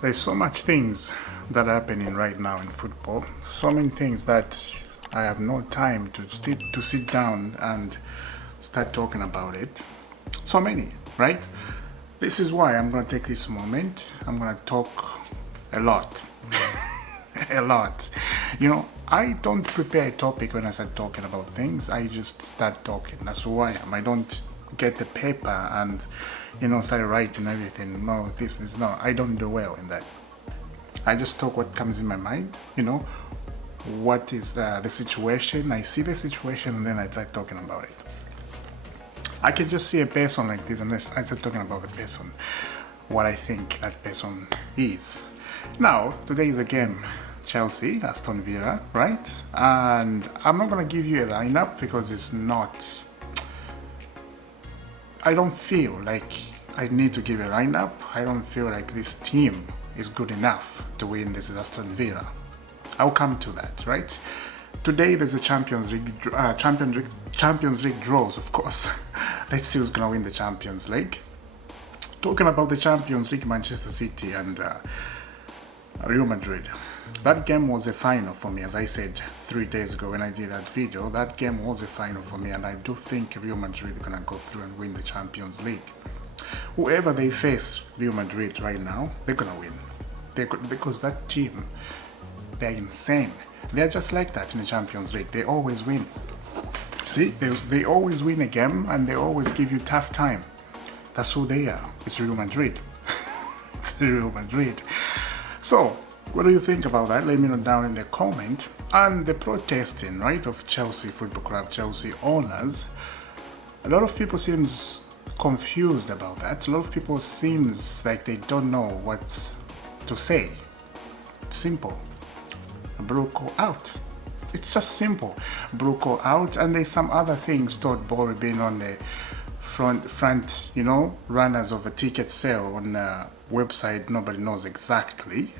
There's so much things that are happening right now in football. So many things that I have no time to sit down and start talking about it. So many, right? This is why I'm gonna take this moment. I'm gonna talk a lot, a lot. I don't prepare a topic when I start talking about things. I just start talking. That's who I am. I don't get the paper and start writing everything. No, this is no. I don't do well in that. I just talk what comes in my mind. What is the situation. I see the situation and then I start talking about it. I can just see a person like this and I start talking about the person, what I think that person is. Now, today is a game. Chelsea, Aston Villa, right? And I'm not gonna give you a lineup because it's not. I don't feel like I need to give a lineup. I don't feel like this team is good enough to win this Aston Villa. I'll come to that, right? Today there's a Champions League draws, of course. Let's see who's gonna win the Champions League. Talking about the Champions League, Manchester City and Real Madrid. That game was a final for me, as I said 3 days ago when I did that video. That game was a final for me, and I do think Real Madrid are gonna go through and win the Champions League. Whoever they face, Real Madrid right now, they're gonna win. Because that team, they're insane. They're just like that in the Champions League. They always win. See, they always win a game and they always give you tough time. That's who they are. It's Real Madrid. It's Real Madrid. So, what do you think about that? Let me know down in the comment. And the protesting, right, of Chelsea Football Club, Chelsea owners. A lot of people seems confused about that. A lot of people seems like they don't know what to say. It's simple. Bruco out. It's just simple. Bruco out, and there's some other things. Todd Bowley being on the front, runners of a ticket sale on a website nobody knows exactly,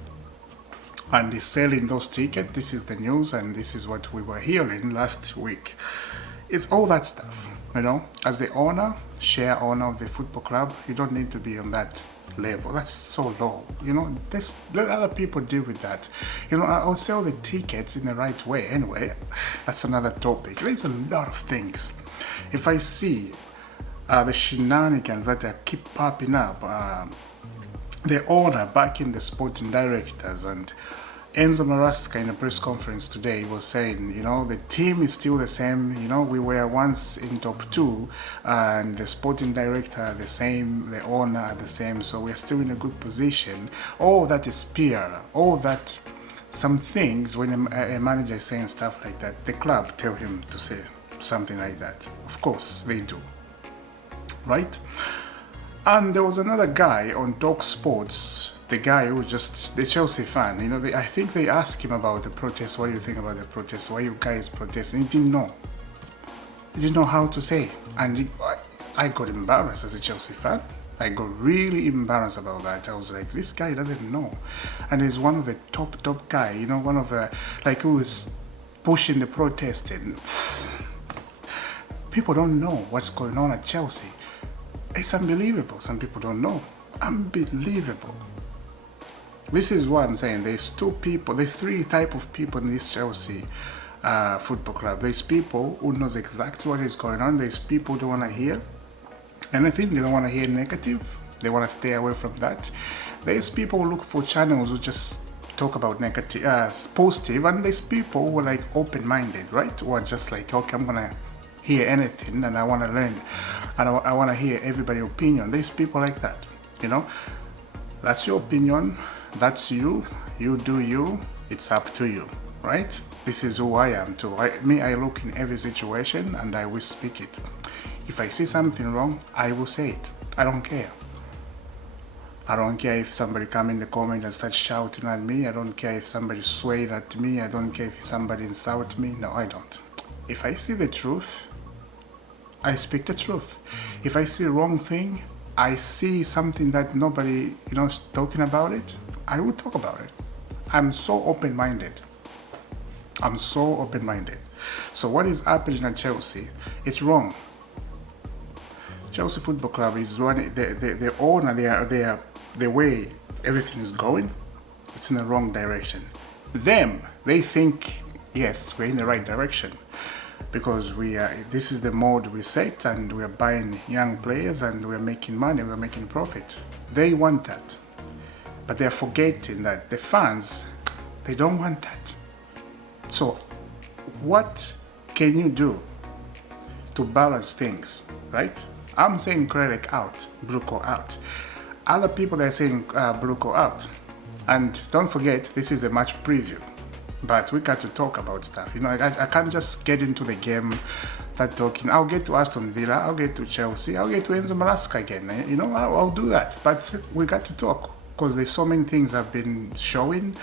and he's selling those tickets. This is the news, and this is what we were hearing last week. It's all that stuff, As the owner, share owner of the football club, you don't need to be on that level. That's so low. Let other people deal with that. I'll sell the tickets in the right way anyway. That's another topic. There's a lot of things. If I see the shenanigans that keep popping up, the owner backing the sporting directors, and Enzo Marasca in a press conference today was saying, the team is still the same. We were once in top 2, and the sporting director the same, the owner the same, so we're still in a good position. All that is PR. All that, some things when a manager is saying stuff like that, the club tell him to say something like that. Of course they do, right? And there was another guy on Talk Sports, the guy who was just the Chelsea fan. I think they asked him about the protest. What do you think about the protest? Why you guys protesting? He didn't know. He didn't know how to say. And I got embarrassed as a Chelsea fan. I got really embarrassed about that. I was like, this guy doesn't know. And he's one of the top guy. One of the who is pushing the protesting. People don't know what's going on at Chelsea. It's unbelievable. Some people don't know. Unbelievable. This is what I'm saying. There's 3 type of people in this Chelsea football club. There's people who knows exactly what is going on. There's people who don't want to hear anything. They don't want to hear negative. They want to stay away from that. There's people who look for channels who just talk about negative, positive. And there's people who are open-minded, right? Who are just okay, I'm going to hear anything and I want to learn. And I want to hear everybody's opinion. There's people like that, That's your opinion. That's you. You do you. It's up to you, right? This is who I am too. I look in every situation and I will speak it. If I see something wrong, I will say it. I don't care. I don't care if somebody come in the comment and start shouting at me. I don't care if somebody swear at me. I don't care if somebody insult me. No, I don't. If I see the truth, I speak the truth. If I see the wrong thing, I see something that nobody, is talking about it, I will talk about it. I'm so open-minded. So what is happening at Chelsea? It's wrong. Chelsea Football Club is running the owner. The way everything is going, it's in the wrong direction. They think, yes, we're in the right direction because this is the mode we set and we're buying young players and we're making money, we're making profit. They want that. But they're forgetting that the fans, they don't want that. So what can you do to balance things, right? I'm saying Credit out, Bruco out. Other people, they're saying Bruco out. And don't forget, this is a match preview. But we got to talk about stuff. You know, I can't just get into the game, start talking. I'll get to Aston Villa, I'll get to Chelsea, I'll get to Enzo Malasca again. You know, I'll do that. But we got to talk because there's so many things have been showing,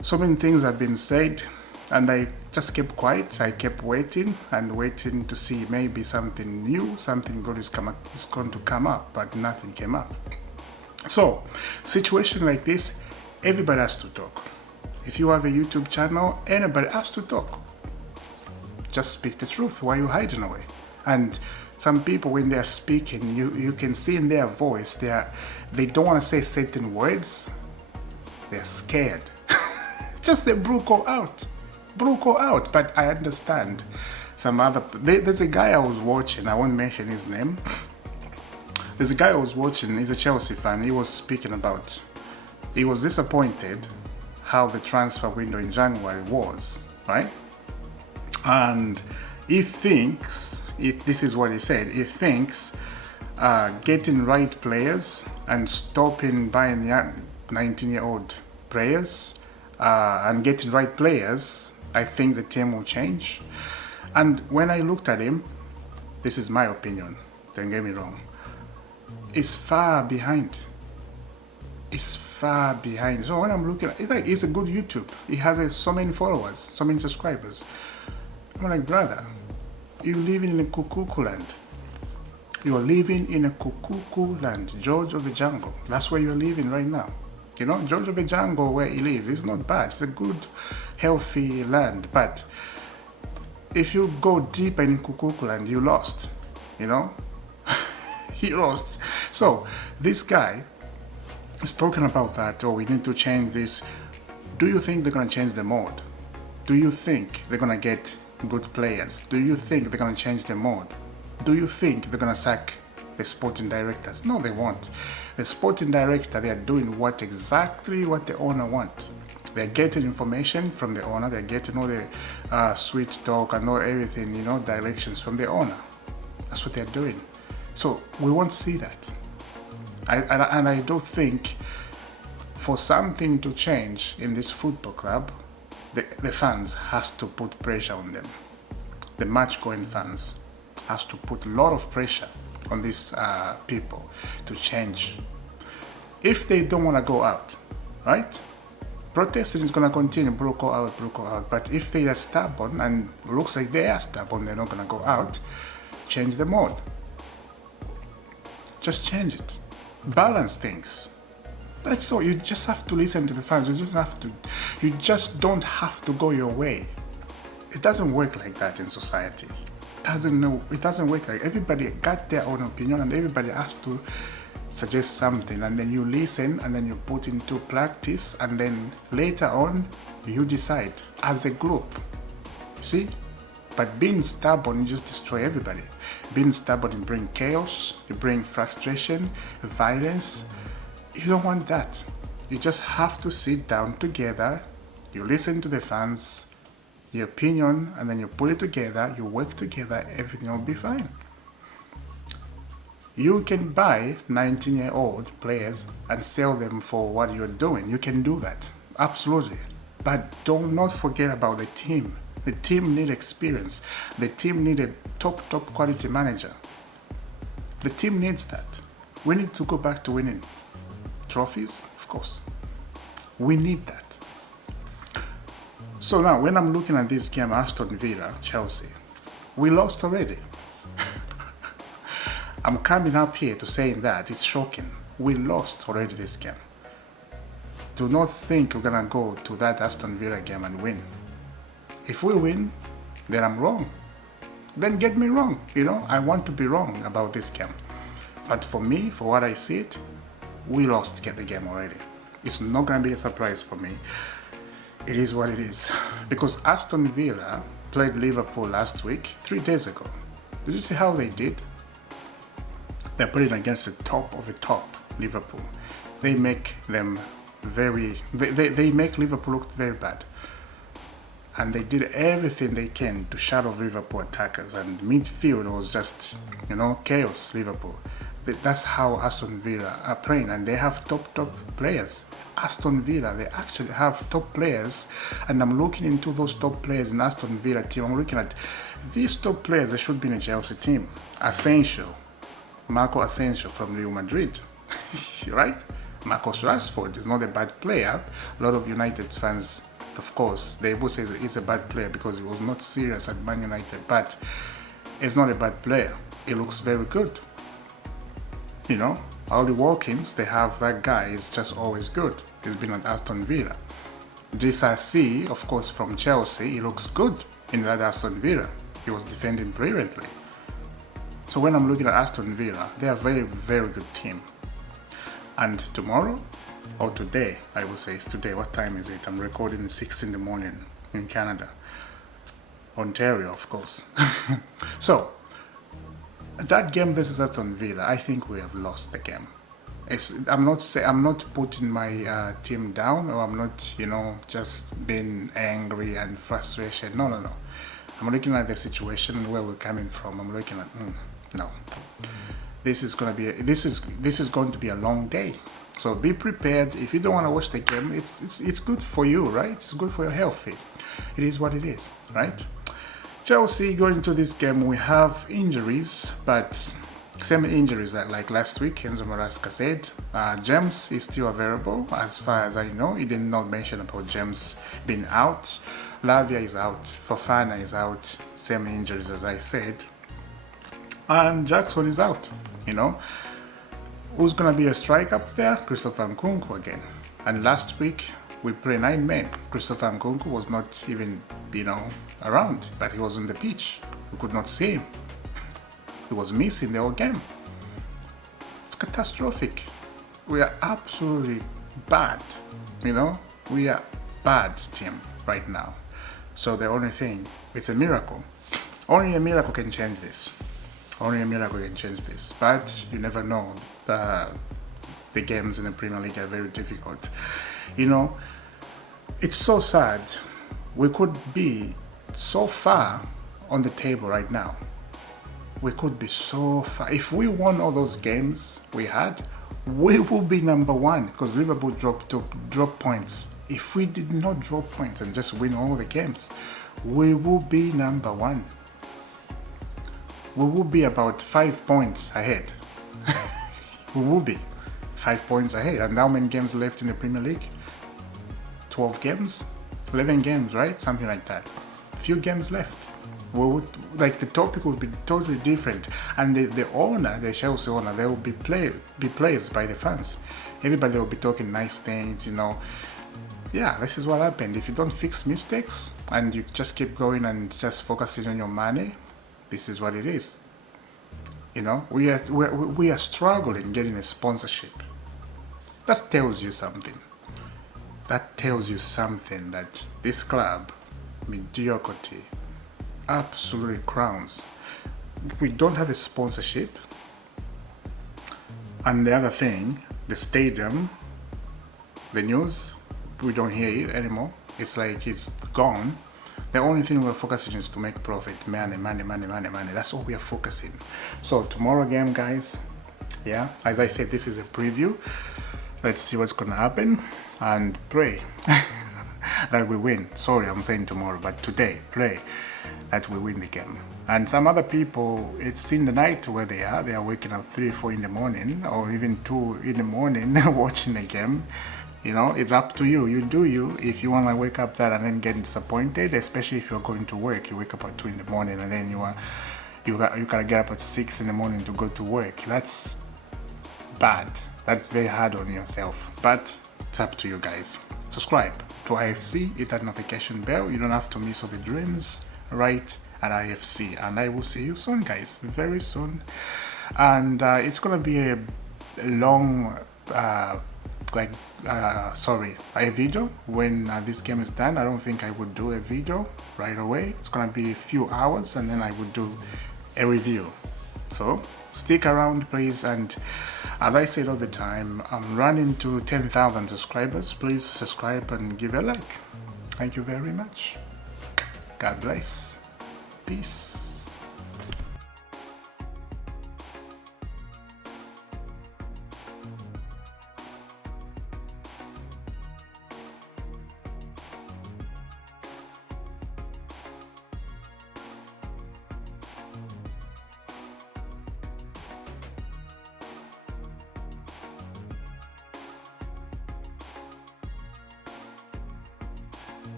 so many things have been said, and I just kept quiet. I kept waiting and waiting to see maybe something new, something good is going to come up, but nothing came up. So, situation like this, everybody has to talk. If you have a YouTube channel, anybody has to talk. Just speak the truth. Why are you hiding away? And some people, when they're speaking, you can see in their voice, they don't want to say certain words. They're scared. Just say Bruco out. Bruco out. But I understand some other... There's a guy I was watching, I won't mention his name. There's a guy I was watching, he's a Chelsea fan. He was speaking about... He was disappointed how the transfer window in January was, right? And he thinks, this is what he said, he thinks getting right players and stopping buying 19-year-old players and getting right players, I think the team will change. And when I looked at him, this is my opinion, don't get me wrong, it's far behind. It's far behind. So when I'm looking at it, it's a good YouTube. He has so many followers, so many subscribers. I'm like, brother, you're living in a cuckoo land. You're living in a cuckoo land, George of the Jungle. That's where you're living right now. You know, George of the Jungle, where he lives, it's not bad. It's a good, healthy land. But if you go deeper in cuckoo land, you lost. You know, you lost. So this guy is talking about that, we need to change this. Do you think they're going to change the mode? Do you think they're going to get good players? Do you think they're going to change the mode? Do you think they're going to sack the sporting directors? No, they won't. The sporting director, they are doing exactly what the owner wants. They're getting information from the owner. They're getting all the sweet talk and all everything, you know, directions from the owner. That's what they're doing. So we won't see that. And I do think for something to change in this football club, the fans has to put pressure on them. The match-going fans has to put a lot of pressure on these people to change. If they don't want to go out, right? Protesting is going to continue, Bruco out. But if they are stubborn, and looks like they are stubborn, they're not going to go out, change the mode. Just change it. Balance things. That's all. You just have to listen to the fans. You just don't have to go your way. It doesn't work like that in society. It doesn't work like everybody got their own opinion and everybody has to suggest something, and then you listen and then you put into practice, and then later on you decide as a group. See? But being stubborn, you just destroy everybody. Being stubborn, you bring chaos, you bring frustration, violence. You don't want that. You just have to sit down together, you listen to the fans, your opinion, and then you put it together, you work together, everything will be fine. You can buy 19-year-old players and sell them for what you're doing. You can do that, absolutely. But do not forget about the team. The team need experience. The team need a top quality manager. The team needs that. We need to go back to winning trophies, of course. We need that. So now, when I'm looking at this game, Aston Villa, Chelsea, we lost already. I'm coming up here to saying that it's shocking. We lost already this game. Do not think we're gonna go to that Aston Villa game and win. If we win, then I'm wrong. Then get me wrong, you know, I want to be wrong about this game. But for me, for what I see it, we lost the game already. It's not going to be a surprise for me. It is what it is. Because Aston Villa played Liverpool last week, 3 days ago. Did you see how they did? They're playing against the top of the top, Liverpool. They make them they make Liverpool look very bad. And they did everything they can to shut off Liverpool attackers, and midfield was just, chaos, Liverpool. That's how Aston Villa are playing, and they have top players. Aston Villa, they actually have top players, and I'm looking into those top players in Aston Villa team. I'm looking at these top players. They should be in a Chelsea team. Marco Asensio from Real Madrid, right? Marcus Rashford is not a bad player. A lot of United fans, of course, they will say that he's a bad player because he was not serious at Man United, but he's not a bad player. He looks very good. All the Watkins, they have that guy, is just always good. He's been at Aston Villa. GCC, of course, from Chelsea, he looks good in that Aston Villa. He was defending brilliantly. So when I'm looking at Aston Villa, they are a very, very good team. And tomorrow, or today, I will say it's today. What time is it? I'm recording at 6 in the morning in Canada. Ontario, of course. So, that game versus Aston Villa, I think we have lost the game. I'm not putting my team down, or I'm not, just being angry and frustrated. No. I'm looking at the situation where we're coming from. I'm looking at, no. This is going to be a long day. So be prepared. If you don't want to watch the game, it's good for you, right? It's good for your health. It is what it is, right? Chelsea going to this game, we have injuries, but same injuries like last week. Enzo Maresca said James is still available, as far as I know. He did not mention about James being out. Lavia is out. Fofana is out. Same injuries as I said. And Jackson is out. Who's going to be a strike up there? Christopher Nkunku again. And last week, we played 9 men. Christopher Nkunku was not even, around, but he was on the pitch. We could not see him. He was missing the whole game. It's catastrophic. We are absolutely bad. We are bad team right now. So the only thing, it's a miracle. Only a miracle can change this. But you never know. The games in the Premier League are very difficult. It's so sad. We could be so far on the table right now. We could be so far. If we won all those games we had, we will be number 1, because Liverpool dropped points. If we did not drop points and just win all the games, we will be number 1. We will be about 5 points ahead. We will be 5 points ahead. And how many games left in the Premier League? 12 games? 11 games, right? Something like that. A few games left. The topic would be totally different. And the owner, the Chelsea owner, they will be praised by the fans. Everybody will be talking nice things, Yeah, this is what happened. If you don't fix mistakes and you just keep going and just focusing on your money, this is what it is. We are struggling getting a sponsorship. That tells you something. That this club, mediocrity, absolutely crowns. We don't have a sponsorship. And the other thing, the stadium, the news, we don't hear it anymore. It's like it's gone. The only thing we're focusing is to make profit. Money. That's all we are focusing. So tomorrow game, guys. Yeah, as I said, this is a preview. Let's see what's gonna happen and pray that we win. Sorry, I'm saying tomorrow, but today, pray that we win the game. And some other people, it's in the night where they are waking up 3, 4 in the morning, or even 2 in the morning watching the game. It's up to you. You do you. If you want to wake up that and then get disappointed, especially if you're going to work, you wake up at 2 in the morning and then you gotta get up at 6 in the morning to go to work. That's bad. That's very hard on yourself. But it's up to you guys. Subscribe to IFC, hit that notification bell. You don't have to miss all the dreams right at IFC. And I will see you soon, guys. Very soon. And it's gonna be a long like a video when this game is done. I don't think I would do a video right away. It's gonna be a few hours and then I would do a review. So stick around please, and as I said all the time, I'm running to 10,000 subscribers. Please subscribe and give a like. Thank you very much. God bless. Peace.